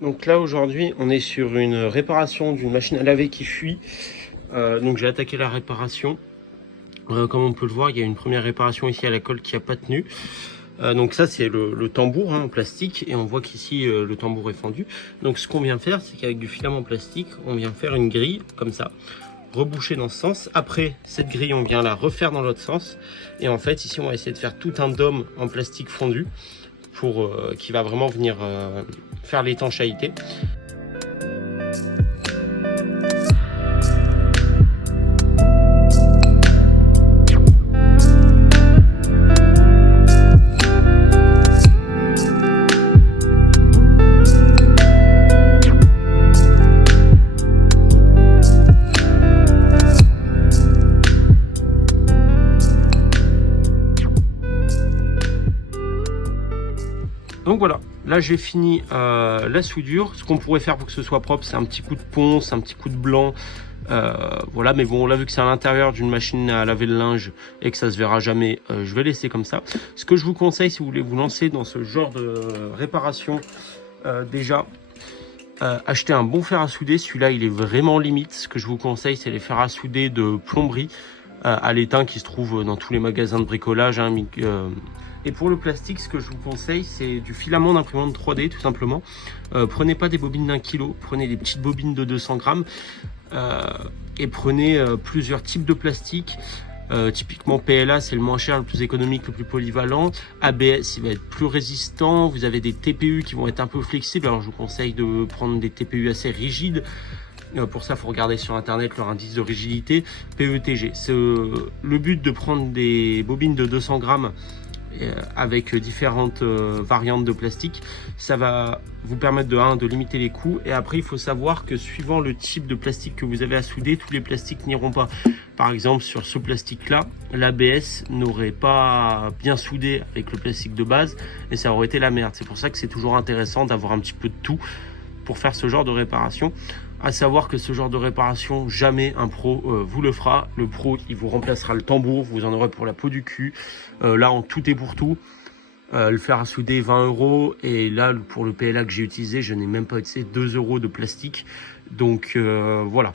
Donc là aujourd'hui on est sur une réparation d'une machine à laver qui fuit. Donc j'ai attaqué la réparation. Comme on peut le voir, il y a une première réparation ici à la colle qui n'a pas tenu. Donc ça c'est le tambour en plastique, et on voit qu'ici le tambour est fendu. Donc ce qu'on vient faire, c'est qu'avec du filament plastique, on vient faire une grille comme ça, reboucher dans ce sens. Après cette grille, on vient la refaire dans l'autre sens. Et en fait ici on va essayer de faire tout un dôme en plastique fondu pour qui va vraiment venir faire l'étanchéité. Donc voilà, là j'ai fini la soudure. Ce qu'on pourrait faire pour que ce soit propre, c'est un petit coup de ponce, un petit coup de blanc. Voilà, mais bon, on l'a vu que c'est à l'intérieur d'une machine à laver le linge et que ça se verra jamais, je vais laisser comme ça. Ce que je vous conseille, si vous voulez vous lancer dans ce genre de réparation, déjà, acheter un bon fer à souder. Celui-là, il est vraiment limite. Ce que je vous conseille, c'est les fers à souder de plomberie à l'étain qui se trouvent dans tous les magasins de bricolage, hein. Et pour le plastique, ce que je vous conseille, c'est du filament d'imprimante 3D, tout simplement. Prenez pas des bobines d'1 kg, prenez des petites bobines de 200 grammes et prenez plusieurs types de plastique. Typiquement PLA, c'est le moins cher, le plus économique, le plus polyvalent. ABS, il va être plus résistant. Vous avez des TPU qui vont être un peu flexibles. Alors je vous conseille de prendre des TPU assez rigides. Pour ça, il faut regarder sur internet leur indice de rigidité. PETG, c'est le but de prendre des bobines de 200 grammes avec différentes variantes de plastique. Ça va vous permettre de limiter les coûts, et après il faut savoir que suivant le type de plastique que vous avez à souder, tous les plastiques n'iront pas. Par exemple, sur ce plastique là, l'ABS n'aurait pas bien soudé avec le plastique de base et ça aurait été la merde. C'est pour ça que c'est toujours intéressant d'avoir un petit peu de tout pour faire ce genre de réparation. À savoir que ce genre de réparation, jamais un pro vous le fera. Le pro, il vous remplacera le tambour, vous en aurez pour la peau du cul. Là, en tout et pour tout, le fer à souder 20 €, et là pour le PLA que j'ai utilisé, je n'ai même pas utilisé 2 € de plastique. Donc voilà.